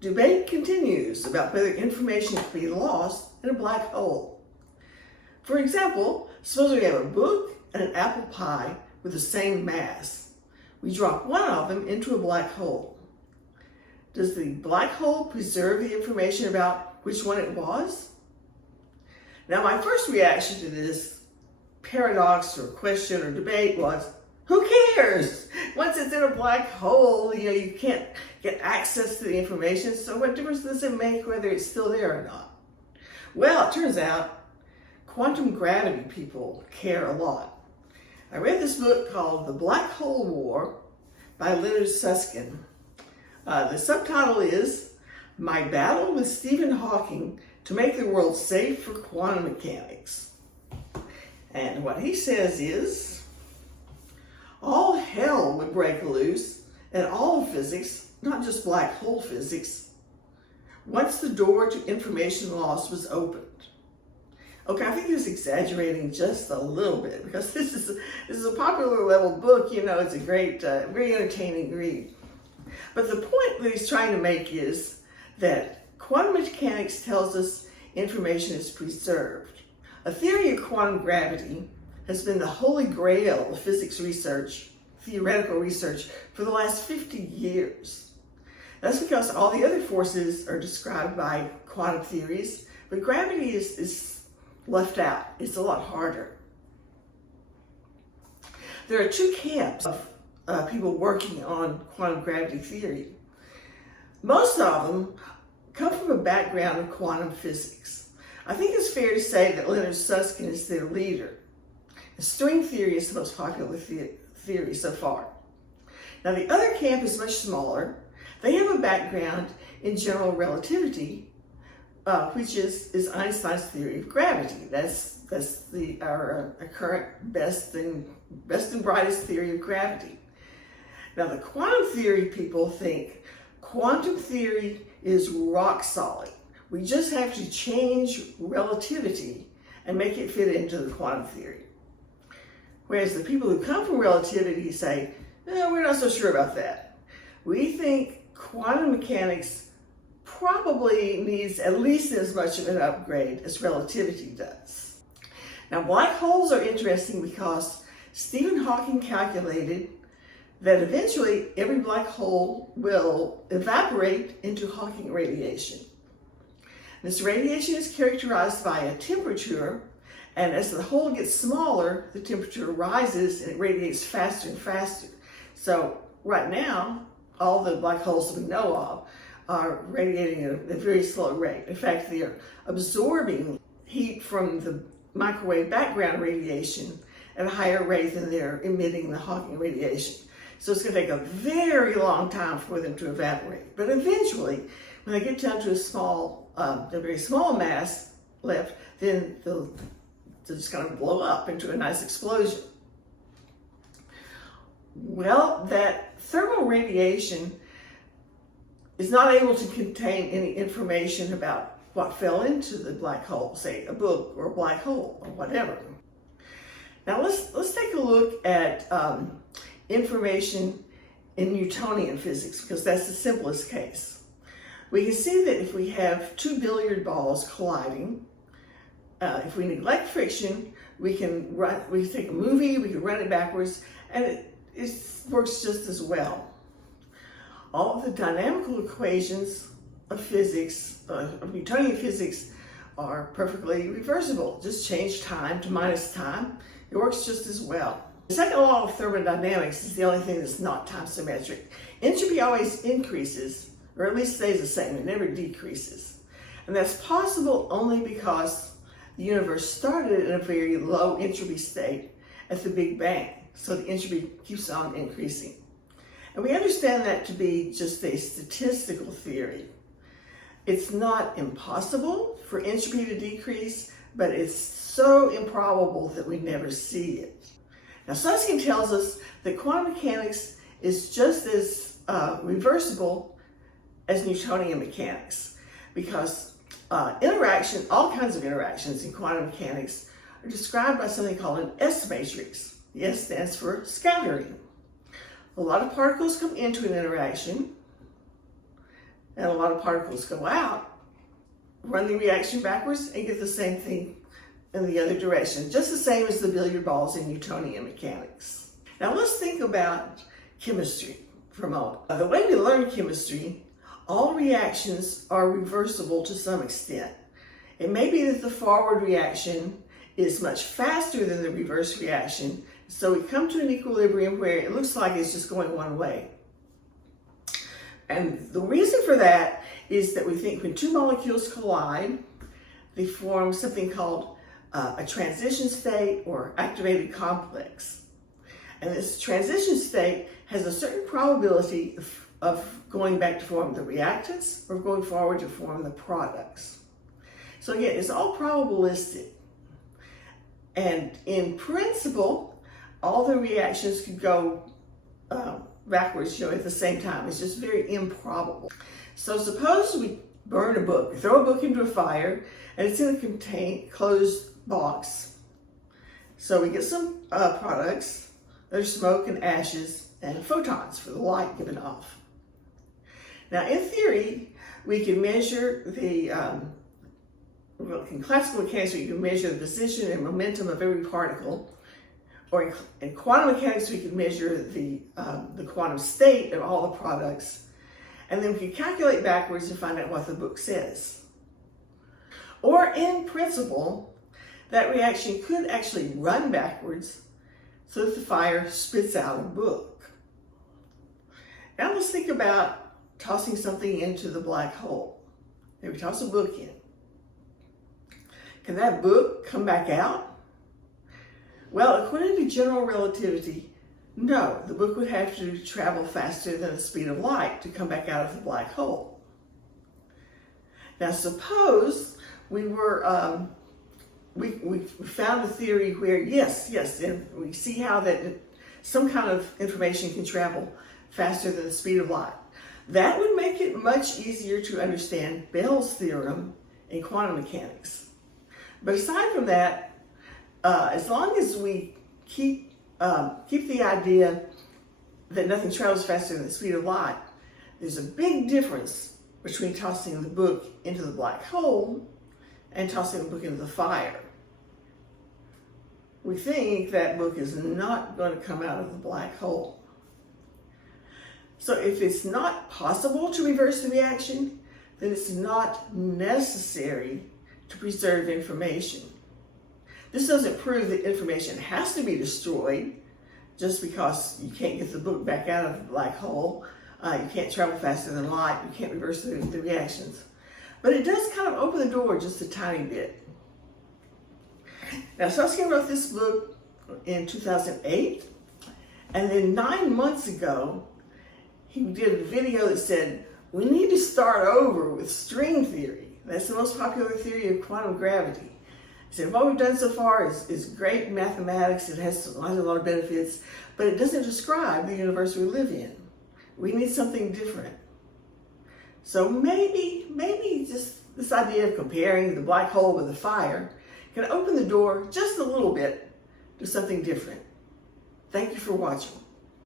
Debate continues about whether information can be lost in a black hole. For example, suppose we have a book and an apple pie with the same mass. We drop one of them into a black hole. Does the black hole preserve the information about which one it was? Now, my first reaction to this paradox or question or debate was, who cares? Once it's in a black hole, you can't get access to the information, so what difference does it make whether it's still there or not? Well, it turns out quantum gravity people care a lot. I read this book called The Black Hole War by Leonard Susskind. The subtitle is My Battle with Stephen Hawking to Make the World Safe for Quantum Mechanics. And what he says is, all hell would break loose in all physics, not just black hole physics, once the door to information loss was opened. Okay, I think he's exaggerating just a little bit because this is a popular level book. It's a great, very entertaining read. But the point that he's trying to make is that quantum mechanics tells us information is preserved. A theory of quantum gravity has been the holy grail of physics research, theoretical research, for the last 50 years. That's because all the other forces are described by quantum theories, but gravity is left out. It's a lot harder. There are two camps of people working on quantum gravity theory. Most of them come from a background of quantum physics. I think it's fair to say that Leonard Susskind is their leader. String theory is the most popular theory so far. Now, the other camp is much smaller. They have a background in general relativity, which is Einstein's theory of gravity. That's our current best and brightest theory of gravity. Now, the quantum theory people think quantum theory is rock solid. We just have to change relativity and make it fit into the quantum theory. Whereas the people who come from relativity say, no, we're not so sure about that. We think quantum mechanics probably needs at least as much of an upgrade as relativity does. Now, black holes are interesting because Stephen Hawking calculated that eventually every black hole will evaporate into Hawking radiation. This radiation is characterized by a temperature, and as the hole gets smaller, the temperature rises and it radiates faster and faster. So right now, all the black holes that we know of are radiating at a very slow rate. In fact, they're absorbing heat from the microwave background radiation at a higher rate than they're emitting the Hawking radiation. So it's going to take a very long time for them to evaporate. But eventually, when they get down to a very small mass left, then they're just going to blow up into a nice explosion. Well, that thermal radiation is not able to contain any information about what fell into the black hole, say a book or a black hole or whatever. Now let's take a look at information in Newtonian physics, because that's the simplest case. We can see that if we have two billiard balls colliding, if we neglect friction, we can take a movie, we can run it backwards, and it works just as well. All of the dynamical equations of physics, of Newtonian physics, are perfectly reversible. Just change time to minus time. It works just as well. The second law of thermodynamics is the only thing that's not time symmetric. Entropy always increases, or at least stays the same. It never decreases. And that's possible only because the universe started in a very low entropy state at the Big Bang. So the entropy keeps on increasing. And we understand that to be just a statistical theory. It's not impossible for entropy to decrease, but it's so improbable that we never see it. Now, Susskind tells us that quantum mechanics is just as reversible as Newtonian mechanics, because all kinds of interactions in quantum mechanics are described by something called an S matrix. The S stands for scattering. A lot of particles come into an interaction, and a lot of particles go out, run the reaction backwards and get the same thing in the other direction, just the same as the billiard balls in Newtonian mechanics. Now let's think about chemistry for a moment. The way we learn chemistry, all reactions are reversible to some extent. It may be that the forward reaction is much faster than the reverse reaction, so we come to an equilibrium where it looks like it's just going one way. And the reason for that is that we think when two molecules collide, they form something called a transition state or activated complex. And this transition state has a certain probability of going back to form the reactants or going forward to form the products. So again, it's all probabilistic. And in principle, all the reactions could go backwards, at the same time. It's just very improbable. So suppose we burn a book, we throw a book into a fire, and it's in a contained, closed box. So we get some products. There's smoke and ashes and photons for the light given off. Now, in theory, we can measure the, in classical mechanics, we can measure the position and momentum of every particle. Or in quantum mechanics, we can measure the quantum state of all the products. And then we can calculate backwards and find out what the book says. Or in principle, that reaction could actually run backwards so that the fire spits out a book. Now let's think about tossing something into the black hole. Maybe we toss a book in. Can that book come back out? Well, according to general relativity, no. The book would have to travel faster than the speed of light to come back out of the black hole. Now suppose we were we found a theory where yes, and we see how that some kind of information can travel faster than the speed of light. That would make it much easier to understand Bell's theorem in quantum mechanics. But aside from that, as long as we keep the idea that nothing travels faster than the speed of light, there's a big difference between tossing the book into the black hole and tossing the book into the fire. We think that book is not going to come out of the black hole. So if it's not possible to reverse the reaction, then it's not necessary to preserve information. This doesn't prove that information has to be destroyed just because you can't get the book back out of the black hole. You can't travel faster than light. You can't reverse the reactions. But it does kind of open the door just a tiny bit. Now, Susskind wrote this book in 2008. And then 9 months ago, he did a video that said, we need to start over with string theory. That's the most popular theory of quantum gravity. He said, what we've done so far is great in mathematics. It has a lot of benefits, but it doesn't describe the universe we live in. We need something different. So maybe just this idea of comparing the black hole with the fire can open the door just a little bit to something different. Thank you for watching.